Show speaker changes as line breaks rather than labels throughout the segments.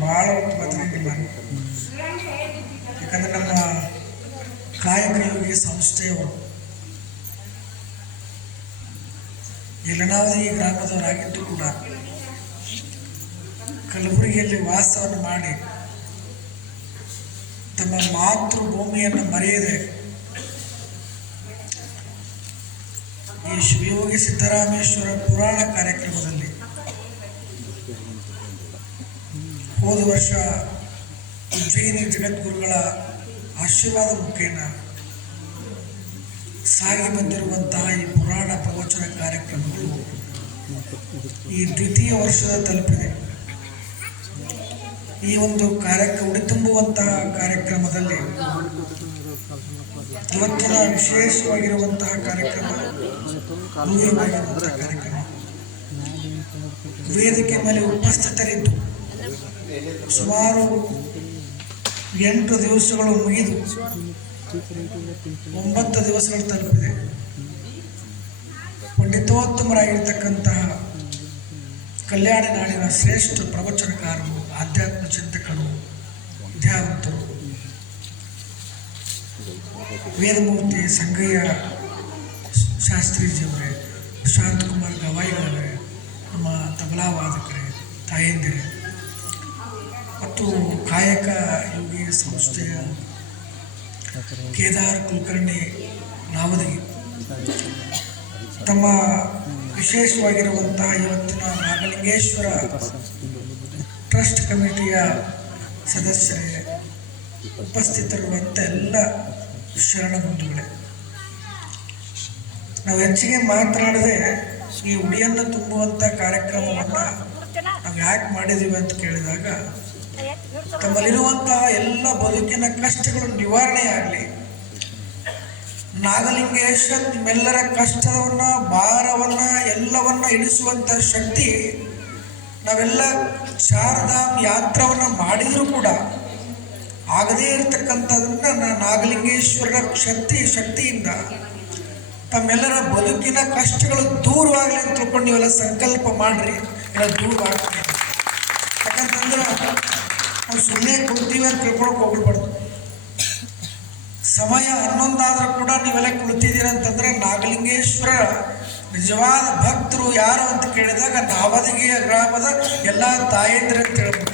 ಭಾಳ ನಾನು. ಯಾಕಂದ್ರೆ ನಮ್ಮ ಕಾಯಕ ಯೋಗಿ ಸಂಸ್ಥೆಯವರು ಎಲ್ಲನಾವಧಿ ಗ್ರಾಮದವರಾಗಿದ್ದು ಕೂಡ ಕಲಬುರಗಿಯಲ್ಲಿ ವಾಸವನ್ನು ಮಾಡಿ ತಮ್ಮ ಮಾತೃಭೂಮಿಯನ್ನು ಮರೆಯದೆ ಈ ಶಿವಯೋಗಿ ಸಿದ್ದರಾಮೇಶ್ವರ ಪುರಾಣ ಕಾರ್ಯಕ್ರಮದಲ್ಲಿ ಹೋದ ವರ್ಷ ಉಜ್ಜಯಿನಿ ಜಗದ್ಗುರುಗಳ ಆಶೀರ್ವಾದ ಮುಖೇನ ಸಾಗಿ ಬಂದಿರುವಂತಹ ಈ ಪುರಾಣ ಪ್ರವಚನ ಕಾರ್ಯಕ್ರಮಗಳು ಈ ದ್ವಿತೀಯ ವರ್ಷದ ತಲುಪಿದೆ. ಈ ಒಂದು ಕಾರ್ಯಕ್ರಮ ಉಡಿತುಂಬುವಂತಹ ಕಾರ್ಯಕ್ರಮದಲ್ಲಿ ಇವತ್ತಿನ ವಿಶೇಷವಾಗಿರುವಂತಹ ಕಾರ್ಯಕ್ರಮ ಕಾರ್ಯಕ್ರಮ. ವೇದಿಕೆ ಮೇಲೆ ಉಪಸ್ಥಿತರಿದ್ದು ಸುಮಾರು ಎಂಟು ದಿವಸಗಳು ಮುಗಿದು ಒಂಬತ್ತು ದಿವಸಗಳು ತಲುಪಿದೆ. ಪಂಡಿತೋತ್ತಮರಾಗಿರ್ತಕ್ಕಂತಹ ಕಲ್ಯಾಣ ನಾಡಿನ ಶ್ರೇಷ್ಠ ಪ್ರವಚನಕಾರರು, ಆಧ್ಯಾತ್ಮ ಚಿಂತಕರು, ವಿದ್ಯಾವಂತರು, ವೇದಮೂರ್ತಿ ಸಂಗಯ್ಯ ಶಾಸ್ತ್ರೀಜಿಯವರೇ ಶಾಂತಕುಮಾರ್ ಗವಾಯಿಗಳವರೇ, ನಮ್ಮ ತಬಲಾ ವಾದಕರೇ, ತಾಯಂದಿರೇ ಮತ್ತು ಕಾಯಕ ಯೋಗಿ ಸಂಸ್ಥೆಯ ಕೇದಾರ್ ಕುಲಕರ್ಣಿ ನಾವದಗಿ. ತಮ್ಮ ವಿಶೇಷವಾಗಿರುವಂತಹ ಇವತ್ತಿನ ನಾಗಲಿಂಗೇಶ್ವರ ಟ್ರಸ್ಟ್ ಕಮಿಟಿಯ ಸದಸ್ಯರೇ ಉಪಸ್ಥಿತರಿರುವಂಥ ಎಲ್ಲ ಶರಣ ಬಂಧುಗಳೇ. ನಾವು ಹೆಚ್ಚಿಗೆ ಮಾತನಾಡದೆ ಈ ಉಡಿಯನ್ನು ತುಂಬುವಂಥ ಕಾರ್ಯಕ್ರಮವನ್ನು ನಾವು ಯಾಕೆ ಮಾಡಿದ್ದೀವಿ ಅಂತ ಕೇಳಿದಾಗ ತಮ್ಮಲ್ಲಿರುವಂತಹ ಎಲ್ಲ ಬದುಕಿನ ಕಷ್ಟಗಳು ನಿವಾರಣೆಯಾಗಲಿ. ನಾಗಲಿಂಗೇಶ ನಿಮ್ಮೆಲ್ಲರ ಕಷ್ಟವನ್ನ, ಭಾರವನ್ನ, ಎಲ್ಲವನ್ನ ಇಳಿಸುವಂತ ಶಕ್ತಿ ನಾವೆಲ್ಲ ಶಾರದಾಮ್ ಯಾತ್ರವನ್ನ ಮಾಡಿದರೂ ಕೂಡ ಆಗದೇ ಇರತಕ್ಕಂಥದನ್ನ ನಾಗಲಿಂಗೇಶ್ವರರ ಶಕ್ತಿ ಶಕ್ತಿಯಿಂದ ತಮ್ಮೆಲ್ಲರ ಬದುಕಿನ ಕಷ್ಟಗಳು ದೂರವಾಗಲಿ ಅಂತ ತಿಳ್ಕೊಂಡು ನೀವೆಲ್ಲ ಸಂಕಲ್ಪ ಮಾಡ್ರಿ. ಎಲ್ಲ ಯಾಕಂತಂದ್ರೆ ನಾವು ಸುಮ್ಮನೆ ಕುಳಿತೀವಿ ಅಂತ ತಿಳ್ಕೊಳಕ್ ಹೋಗ್ಬಿಡ್ಬಾರ್ದು. ಸಮಯ ಹನ್ನೊಂದಾದ್ರೂ ಕೂಡ ನೀವೆಲ್ಲ ಕುಳಿತಿದ್ದೀರ ಅಂತಂದ್ರೆ ನಾಗಲಿಂಗೇಶ್ವರ ನಿಜವಾದ ಭಕ್ತರು ಯಾರು ಅಂತ ಕೇಳಿದಾಗ ನಾವದಗಿಯ ಗ್ರಾಮದ ಎಲ್ಲ ತಾಯಂದಿರು ಅಂತ ಹೇಳ್ಬೋದು.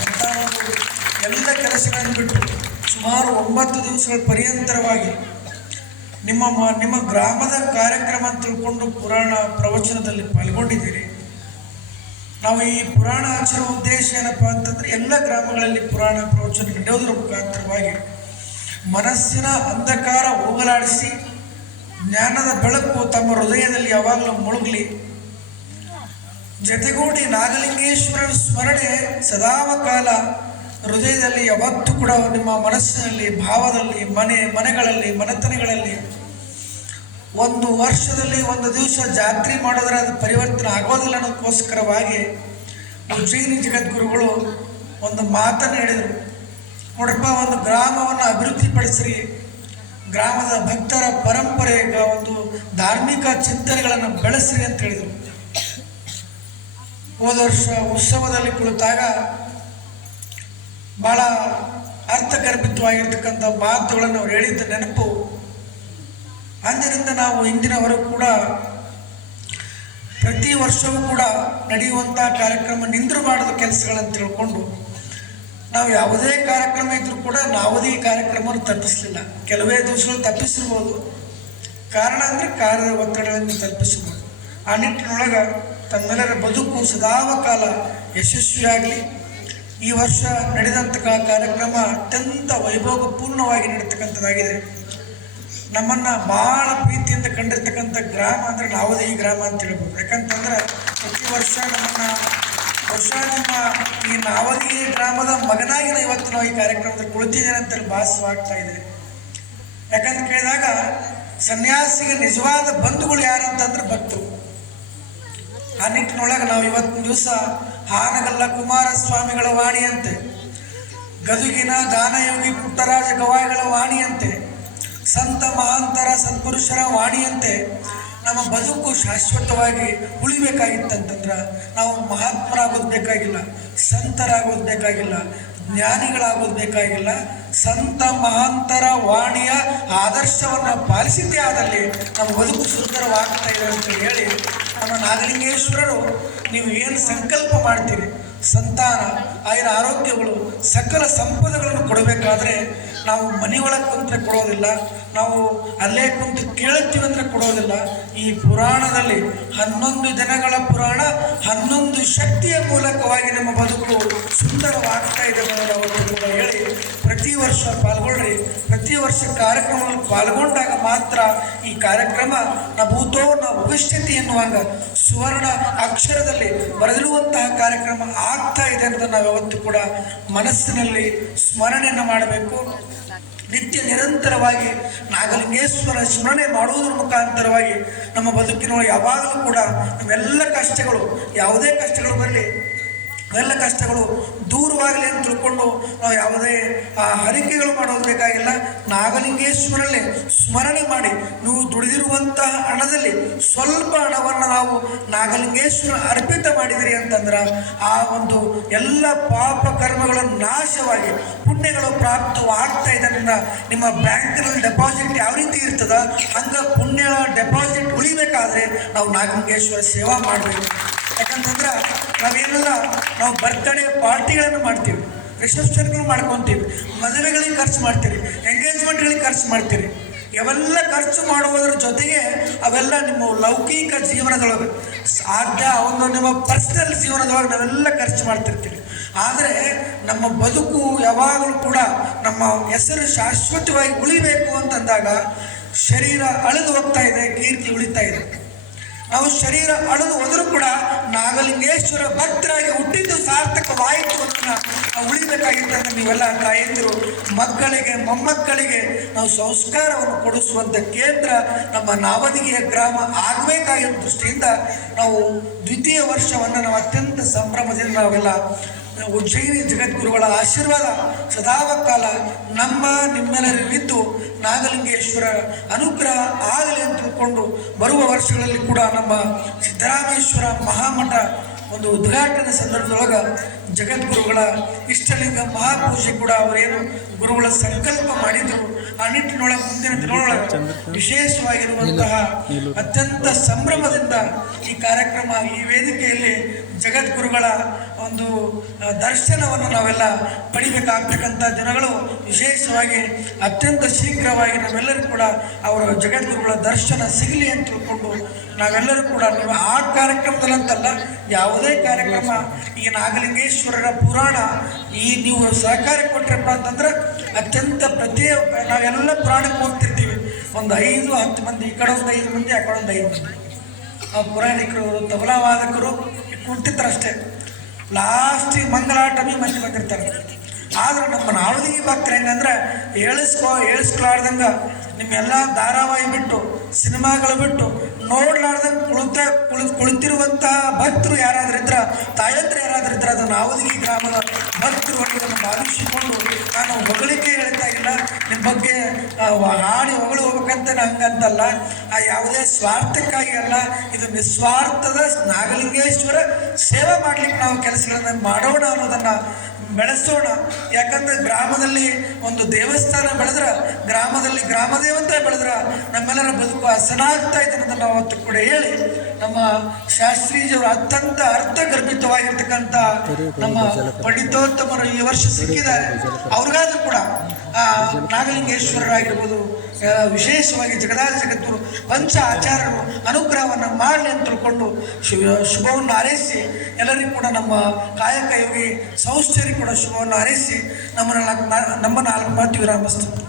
ಎಲ್ಲ ಕೆಲಸಗಳನ್ನು ಬಿಟ್ಟು ಸುಮಾರು ಒಂಬತ್ತು ದಿವಸಗಳ ಪರ್ಯಂತರವಾಗಿ ನಿಮ್ಮ ನಿಮ್ಮ ಗ್ರಾಮದ ಕಾರ್ಯಕ್ರಮ ತಿಳ್ಕೊಂಡು ಪುರಾಣ ಪ್ರವಚನದಲ್ಲಿ ಪಾಲ್ಗೊಂಡಿದ್ದೀರಿ. ನಾವು ಈ ಪುರಾಣ ಆಚರಣೆ ಉದ್ದೇಶ ಏನಪ್ಪ ಅಂತಂದ್ರೆ ಎಲ್ಲ ಗ್ರಾಮಗಳಲ್ಲಿ ಪುರಾಣ ಪ್ರವಚನ ನಡೆಯೋದ್ರ ಮುಖಾಂತರವಾಗಿ ಮನಸ್ಸಿನ ಅಂಧಕಾರ ಹೋಗಲಾಡಿಸಿ ಜ್ಞಾನದ ಬೆಳಕು ತಮ್ಮ ಹೃದಯದಲ್ಲಿ ಯಾವಾಗಲೂ ಮುಳುಗಲಿ. ಜತೆಗೂಡಿ ನಾಗಲಿಂಗೇಶ್ವರನ ಸ್ಮರಣೆ ಸದಾವ ಕಾಲ ಹೃದಯದಲ್ಲಿ ಯಾವತ್ತೂ ಕೂಡ ನಿಮ್ಮ ಮನಸ್ಸಿನಲ್ಲಿ, ಭಾವದಲ್ಲಿ, ಮನೆ, ಮನೆಗಳಲ್ಲಿ, ಮನೆತನಗಳಲ್ಲಿ ಒಂದು ವರ್ಷದಲ್ಲಿ ಒಂದು ದಿವಸ ಜಾತ್ರೆ ಮಾಡಿದ್ರೆ ಅದು ಪರಿವರ್ತನೆ ಆಗೋದಿಲ್ಲ ಅನ್ನೋದಕ್ಕೋಸ್ಕರವಾಗಿ ಉಜ್ಜಯಿನಿ ಜಗದ್ಗುರುಗಳು ಒಂದು ಮಾತನ್ನು ಹೇಳಿದರು. ನೋಡಪ್ಪ, ಒಂದು ಗ್ರಾಮವನ್ನು ಅಭಿವೃದ್ಧಿಪಡಿಸ್ರಿ. ಗ್ರಾಮದ ಭಕ್ತರ ಪರಂಪರೆ ಒಂದು ಧಾರ್ಮಿಕ ಚಿಂತನೆಗಳನ್ನು ಬೆಳೆಸ್ರಿ ಅಂತ ಹೇಳಿದರು. ಹೋದ ವರ್ಷ ಉತ್ಸವದಲ್ಲಿ ಕುಳಿತಾಗ ಬಹಳ ಅರ್ಥಗರ್ಭಿತವಾಗಿರ್ತಕ್ಕಂಥ ಮಾತುಗಳನ್ನು ಅವ್ರು ಹೇಳಿದ್ದ ನೆನಪು ಅಂದಿನಿಂದ ನಾವು ಇಂದಿನವರೆಗೂ ಕೂಡ ಪ್ರತಿ ವರ್ಷವೂ ಕೂಡ ನಡೆಯುವಂಥ ಕಾರ್ಯಕ್ರಮ ನಿಂದ್ರು ಮಾಡಿದ ಕೆಲಸಗಳನ್ನು ತಿಳ್ಕೊಂಡು ನಾವು ಯಾವುದೇ ಕಾರ್ಯಕ್ರಮ ಇದ್ದರೂ ಕೂಡ ಯಾವುದೇ ಕಾರ್ಯಕ್ರಮವನ್ನು ತಪ್ಪಿಸಲಿಲ್ಲ. ಕೆಲವೇ ದಿವಸಗಳು ತಪ್ಪಿಸಿರ್ಬೋದು. ಕಾರಣ ಅಂದರೆ ಕಾರ್ಯದ ಒತ್ತಡಗಳನ್ನು ತಲುಪಿಸಬಹುದು ಆ ನಿಟ್ಟಿನೊಳಗೆ ತಮ್ಮೆಲ್ಲರ ಬದುಕು ಸದಾವ ಕಾಲ ಯಶಸ್ವಿಯಾಗಲಿ. ಈ ವರ್ಷ ನಡೆದಂತಹ ಕಾರ್ಯಕ್ರಮ ಅತ್ಯಂತ ವೈಭವಪೂರ್ಣವಾಗಿ ನಡೀತಕ್ಕಂಥದ್ದಾಗಿದೆ. ನಮ್ಮನ್ನ ಬಹಳ ಪ್ರೀತಿಯಿಂದ ಕಂಡಿರ್ತಕ್ಕಂಥ ಗ್ರಾಮ ಅಂದ್ರೆ ನಾವದೇ ಈ ಗ್ರಾಮ ಅಂತ ಹೇಳ್ಬೋದು. ಯಾಕಂತಂದ್ರೆ ಪ್ರತಿ ವರ್ಷ ನಮ್ಮನ್ನ ವರ್ಷ ನಮ್ಮ ಈ ನಾವದಿ ಗ್ರಾಮದ ಮಗನಾಗಿ ಇವತ್ತು ನಾವು ಈ ಕಾರ್ಯಕ್ರಮದಲ್ಲಿ ಕುಳಿತಿದ್ದೇನೆ ಅಂತ ಭಾಸವಾಗ್ತಾ ಇದೆ. ಯಾಕಂತ ಕೇಳಿದಾಗ ಸನ್ಯಾಸಿಗೆ ನಿಜವಾದ ಬಂಧುಗಳು ಯಾರು ಅಂತಂದ್ರೆ ಭಕ್ತರು. ಆ ನಿಟ್ಟಿನೊಳಗೆ ನಾವು ಇವತ್ತಿನ ದಿವಸ ಹಾನಗಲ್ಲ ಕುಮಾರಸ್ವಾಮಿಗಳ ವಾಣಿಯಂತೆ, ಗದುಗಿನ ದಾನಯೋಗಿ ಪುಟ್ಟರಾಜ ಗವಾಯಿಗಳ ವಾಣಿಯಂತೆ ಸಂತ ಮಹಾಂತರ ಸತ್ಪುರುಷರ ವಾಣಿಯಂತೆ ನಮ್ಮ ಬದುಕು ಶಾಶ್ವತವಾಗಿ ಉಳಿಬೇಕಾಗಿತ್ತಂತಂದ್ರೆ ನಾವು ಮಹಾತ್ಮರಾಗೋದು ಬೇಕಾಗಿಲ್ಲ ಸಂತರಾಗೋದು ಬೇಕಾಗಿಲ್ಲ ಜ್ಞಾನಿಗಳಾಗೋದು ಬೇಕಾಗಿಲ್ಲ ಸಂತ ಮಹಾಂತರ ವಾಣಿಯ ಆದರ್ಶವನ್ನು ಪಾಲಿಸಿದ್ದೇ ಆದಲ್ಲಿ ನಮ್ಮ ಬದುಕು ಸುಂದರವಾಗ್ತಾ ಇದೆ ಅಂತ ಹೇಳಿ ನಮ್ಮ ನಾಗಲಿಂಗೇಶ್ವರರು ನೀವು ಏನು ಸಂಕಲ್ಪ ಮಾಡ್ತೀರಿ? ಸಂತಾನ, ಆಯುರ ಆರೋಗ್ಯಗಳು ಸಕಲ ಸಂಪದಗಳನ್ನು ಕೊಡಬೇಕಾದ್ರೆ ನಾವು ಮನೆಯೊಳಗೆ ಕುಂತ್ರೆ ಕೊಡೋದಿಲ್ಲ. ನಾವು ಅಲ್ಲೇ ಕುಂತು ಕೇಳುತ್ತೀವಿ ಕೊಡೋದಿಲ್ಲ. ಈ ಪುರಾಣದಲ್ಲಿ ಹನ್ನೊಂದು ದಿನಗಳ ಪುರಾಣ, ಹನ್ನೊಂದು ಶಕ್ತಿಯ ಮೂಲಕವಾಗಿ ನಮ್ಮ ಬದುಕು ಸುಂದರವಾಗ್ತಾ ಇದೆ ಕೂಡ ಹೇಳಿ ಪ್ರತಿ ವರ್ಷ ಪಾಲ್ಗೊಳ್ರಿ. ಪ್ರತಿ ವರ್ಷ ಕಾರ್ಯಕ್ರಮದಲ್ಲಿ ಪಾಲ್ಗೊಂಡಾಗ ಮಾತ್ರ ಈ ಕಾರ್ಯಕ್ರಮ ನ ಭೂತೋ ನ ಭವಿಷ್ಯತಿ ಎನ್ನುವಾಗ ಸುವರ್ಣ ಅಕ್ಷರದಲ್ಲಿ ಬರೆದಿರುವಂತಹ ಕಾರ್ಯಕ್ರಮ ಆಗ್ತಾ ಇದೆ ಅಂತ ನಾವು ಯಾವತ್ತೂ ಕೂಡ ಮನಸ್ಸಿನಲ್ಲಿ ಸ್ಮರಣೆಯನ್ನು ಮಾಡಬೇಕು. ನಿತ್ಯ ನಿರಂತರವಾಗಿ ನಾಗಲಿಂಗೇಶ್ವರ ಸ್ಮರಣೆ ಮಾಡುವುದರ ಮುಖಾಂತರವಾಗಿ ನಮ್ಮ ಬದುಕಿನೊಳಗೆ ಯಾವಾಗಲೂ ಕೂಡ ನಮ್ಮೆಲ್ಲ ಕಷ್ಟಗಳು, ಯಾವುದೇ ಕಷ್ಟಗಳು ಬರಲಿ ಅವೆಲ್ಲ ಕಷ್ಟಗಳು ದೂರವಾಗಲಿ ಅಂತ ತಿಳ್ಕೊಂಡು ನಾವು ಯಾವುದೇ ಆ, ಹರಿಕೆಗಳು ಮಾಡೋದು ಬೇಕಾಗಿಲ್ಲ. ನಾಗಲಿಂಗೇಶ್ವರಲ್ಲಿ ಸ್ಮರಣೆ ಮಾಡಿ ನೀವು ದುಡಿದಿರುವಂತಹ ಹಣದಲ್ಲಿ ಸ್ವಲ್ಪ ಹಣವನ್ನು ನಾವು ನಾಗಲಿಂಗೇಶ್ವರ ಅರ್ಪಿತ ಮಾಡಿದಿರಿ ಅಂತಂದ್ರೆ ಆ ಒಂದು ಎಲ್ಲ ಪಾಪ ಕರ್ಮಗಳ ನಾಶವಾಗಿ ಪುಣ್ಯಗಳು ಪ್ರಾಪ್ತವಾಗ್ತಾ ಇದರಿಂದ ನಿಮ್ಮ ಬ್ಯಾಂಕ್ನಲ್ಲಿ ಡೆಪಾಸಿಟ್ ಯಾವ ರೀತಿ ಇರ್ತದ ಹಂಗೆ ಪುಣ್ಯ ಡೆಪಾಸಿಟ್ ಉಳಿಬೇಕಾದ್ರೆ ನಾವು ನಾಗಲಿಂಗೇಶ್ವರ ಸೇವಾ ಮಾಡಬೇಕು. ಯಾಕಂತಂದ್ರೆ ನಾವೇನೆಲ್ಲ, ನಾವು ಬರ್ತ್ಡೇ ಪಾರ್ಟಿಗಳನ್ನು ಮಾಡ್ತೀವಿ. ರಿಸೆಪ್ಷನ್ಗಳು ಮಾಡ್ಕೊತೀವಿ. ಮದುವೆಗಳಿಗೆ ಖರ್ಚು ಮಾಡ್ತೀರಿ. ಎಂಗೇಜ್ಮೆಂಟ್ಗಳಿಗೆ ಖರ್ಚು ಮಾಡ್ತೀರಿ. ಇವೆಲ್ಲ ಖರ್ಚು ಮಾಡುವುದರ ಜೊತೆಗೆ ಅವೆಲ್ಲ ನಿಮ್ಮ ಲೌಕಿಕ ಜೀವನದೊಳಗೆ ಸಾಧ್ಯ ಒಂದು ನಿಮ್ಮ ಪರ್ಸನಲ್ ಜೀವನದೊಳಗೆ ನಾವೆಲ್ಲ ಖರ್ಚು ಮಾಡ್ತಿರ್ತೀವಿ ಆದರೆ ನಮ್ಮ ಬದುಕು ಯಾವಾಗಲೂ ಕೂಡ ನಮ್ಮ ಹೆಸರು ಶಾಶ್ವತವಾಗಿ ಉಳಿಬೇಕು ಅಂತಂದಾಗ ಶರೀರ ಅಳೆದು ಹೋಗ್ತಾ ಇದೆ, ಕೀರ್ತಿ ಉಳಿತಾ ಇದೆ. ನಾವು ಶರೀರ ಅಳದು ಹೋದರೂ ಕೂಡ ನಾಗಲಿಂಗೇಶ್ವರ ಭಕ್ತರಾಗಿ ಹುಟ್ಟಿದ್ದು ಸಾರ್ಥಕವಾಯಿತು ಅಂತ ನಾವು ಉಳಿಬೇಕಾಗಿದ್ದಂದ್ರೆ ನೀವೆಲ್ಲ ತಾಯಂದಿರು, ಮಕ್ಕಳಿಗೆ, ಮೊಮ್ಮಕ್ಕಳಿಗೆ ನಾವು ಸಂಸ್ಕಾರವನ್ನು ಕೊಡಿಸುವಂಥ ಕೇಂದ್ರ ನಮ್ಮ ನಾವದಿಗೆಯ ಗ್ರಾಮ ಆಗಬೇಕಾಗಿರೋ ದೃಷ್ಟಿಯಿಂದ ನಾವು ದ್ವಿತೀಯ ವರ್ಷವನ್ನು ನಾವು ಅತ್ಯಂತ ಸಂಭ್ರಮದಿಂದ ನಾವೆಲ್ಲ ಉಜ್ಜಯಿನಿ ಜಗದ್ಗುರುಗಳ ಆಶೀರ್ವಾದ ಸದಾವಕಾಲ ನಮ್ಮ ನಿಮ್ಮೆಲ್ಲರಿಗಿದ್ದು ನಾಗಲಿಂಗೇಶ್ವರ ಅನುಗ್ರಹ ಆಗಲಿ ಅಂತ ತಿಳ್ಕೊಂಡು ಬರುವ ವರ್ಷಗಳಲ್ಲಿ ಕೂಡ ನಮ್ಮ ಸಿದ್ದರಾಮೇಶ್ವರ ಮಹಾಮಠ ಒಂದು ಉದ್ಘಾಟನೆ ಸಂದರ್ಭದೊಳಗೆ ಜಗದ್ಗುರುಗಳ ಇಷ್ಟಲಿಂಗ ಮಹಾಪೂಜೆ ಕೂಡ ಅವರೇನು ಗುರುಗಳ ಸಂಕಲ್ಪ ಮಾಡಿದ್ರು. ಆ ನಿಟ್ಟಿನೊಳಗೆ ಮುಂದಿನ ದಿನಗಳೊಳಗೆ ವಿಶೇಷವಾಗಿರುವಂತಹ ಅತ್ಯಂತ ಸಂಭ್ರಮದಿಂದ ಈ ಕಾರ್ಯಕ್ರಮ ಈ ವೇದಿಕೆಯಲ್ಲಿ ಜಗದ್ಗುರುಗಳ ಒಂದು ದರ್ಶನವನ್ನು ನಾವೆಲ್ಲ ಪಡಿಬೇಕಾಗ್ತಕ್ಕಂಥ ದಿನಗಳು ವಿಶೇಷವಾಗಿ ಅತ್ಯಂತ ಶೀಘ್ರವಾಗಿ ನಾವೆಲ್ಲರೂ ಕೂಡ ಅವರ ಜಗದ್ಗುರುಗಳ ದರ್ಶನ ಸಿಗಲಿ ಅಂತ ತಿಳ್ಕೊಂಡು ನಾವೆಲ್ಲರೂ ಕೂಡ ನೀವು ಆ ಕಾರ್ಯಕ್ರಮದಲ್ಲಂತಲ್ಲ ಯಾವುದೇ ಕಾರ್ಯಕ್ರಮ ಈ ನಾಗಲಿಂಗೇಶ್ವರರ ಪುರಾಣ ಈ ನೀವು ಸಹಕಾರ ಕೊಟ್ರಪ್ಪ ಅಂತಂದ್ರೆ ಅತ್ಯಂತ ಪ್ರತಿ ನಾವೆಲ್ಲ ಪುರಾಣಕ್ಕೆ ಹೋಗ್ತಿರ್ತೀವಿ. ಒಂದು ಐದು, ಹತ್ತು ಮಂದಿ, ಈ ಕಡೆ ಒಂದು ಐದು ಮಂದಿ, ಆ ಕಡೆ ಒಂದು ಐದು ಮಂದಿ. ಪುರಾಣಿಕರು ತಬಲಾ ವಾದಕರು ಕುಂತಿರ್ತಾರಷ್ಟೇ ಲಾಸ್ಟಿಗೆ ಮಂಗಲಾಟಮಿ ಮಂದಿ ಬಂದಿರ್ತಾರೆ. ಆದರೂ ನಮ್ಮ ನಾವದಿಗೆ ಭಕ್ತರು ಹೆಂಗಂದ್ರೆ ಹೇಳಿಸ್ಕೊ, ಹೇಳಿಸ್ಕೊಳಾರ್ದಂಗ ನಿಮ್ಮೆಲ್ಲ ಧಾರಾವಾಹಿ ಬಿಟ್ಟು, ಸಿನಿಮಾಗಳು ಬಿಟ್ಟು ನೋಡ್ಲಾರ್ದಂಗೆ ಕುಳಿತ ಕುಳಿತು ಕುಳಿತಿರುವಂಥ ಭಕ್ತರು ಯಾರಾದ್ರೂ ಇದ್ರ, ತಾಯತ್ರ ಯಾರಾದ್ರೂ ಅದು ನಾವದಿಗೆ ಗ್ರಾಮದ ಭಕ್ತರು ಅನ್ನೋದನ್ನು ಭಾವಿಸಿಕೊಂಡು ನಾನು ಹೊಗಳಿಕೆ ಹೇಳ್ತಾ ಇಲ್ಲ ನಿಮ್ಮ ಬಗ್ಗೆ ಹಾಡಿ ಹೊಗಳು ಹೋಗ್ಬೇಕಂತ ನಂಗಂತಲ್ಲ, ಆ, ಯಾವುದೇ ಸ್ವಾರ್ಥಕ್ಕಾಗಿ ಅಲ್ಲ, ಇದು ನಿಸ್ವಾರ್ಥದ ನಾಗಲಿಂಗೇಶ್ವರ ಸೇವೆ ಮಾಡ್ಲಿಕ್ಕೆ ನಾವು ಕೆಲಸಗಳನ್ನ ಮಾಡೋಣ ಅನ್ನೋದನ್ನು ಬೆಳೆಸೋಣ. ಯಾಕಂದ್ರೆ ಗ್ರಾಮದಲ್ಲಿ ಒಂದು ದೇವಸ್ಥಾನ ಬೆಳೆದ್ರ, ಗ್ರಾಮದಲ್ಲಿ ಗ್ರಾಮ ದೇವತೆ ಬೆಳೆದ್ರ ನಮ್ಮೆಲ್ಲರ ಬದುಕು ಹಸನಾಗ್ತಾ ಇದೆ ಅನ್ನೋದನ್ನ ಅವತ್ತು ಕೂಡ ಹೇಳಿ, ನಮ್ಮ ಶಾಸ್ತ್ರೀಜಿಯವರು ಅತ್ಯಂತ ಅರ್ಥಗರ್ಭಿತವಾಗಿರ್ತಕ್ಕಂಥ ನಮ್ಮ ಪಂಡಿತೋತ್ತಮರು ಈ ವರ್ಷ ಸಿಕ್ಕಿದ್ದಾರೆ. ಅವ್ರಿಗಾದ್ರೂ ಕೂಡ ನಾಗಲಿಂಗೇಶ್ವರರಾಗಿರ್ಬೋದು ವಿಶೇಷವಾಗಿ ಜಗದಾದ ಜಗದ್ಗುರು ಪಂಚ ಆಚಾರ್ಯರು ಅನುಗ್ರಹವನ್ನು ಮಾಡಲಿ ಅಂತ ತಿಳ್ಕೊಂಡು ಶುಭ ಶುಭವನ್ನು ಹಾರೈಸಿ ಎಲ್ಲರಿಗೂ ಕೂಡ ನಮ್ಮ ಕಾಯಕ ಯೋಗಿ ಸೌಶ್ಚರ್ಯ ಕೂಡ ಶುಭವನ್ನು ಹಾರೈಸಿ ನಮ್ಮನ್ನು ನಮ್ಮ ನಾಲ್ಕು ಮಾತು ವಿರಾಮಿಸ್ತೀವಿ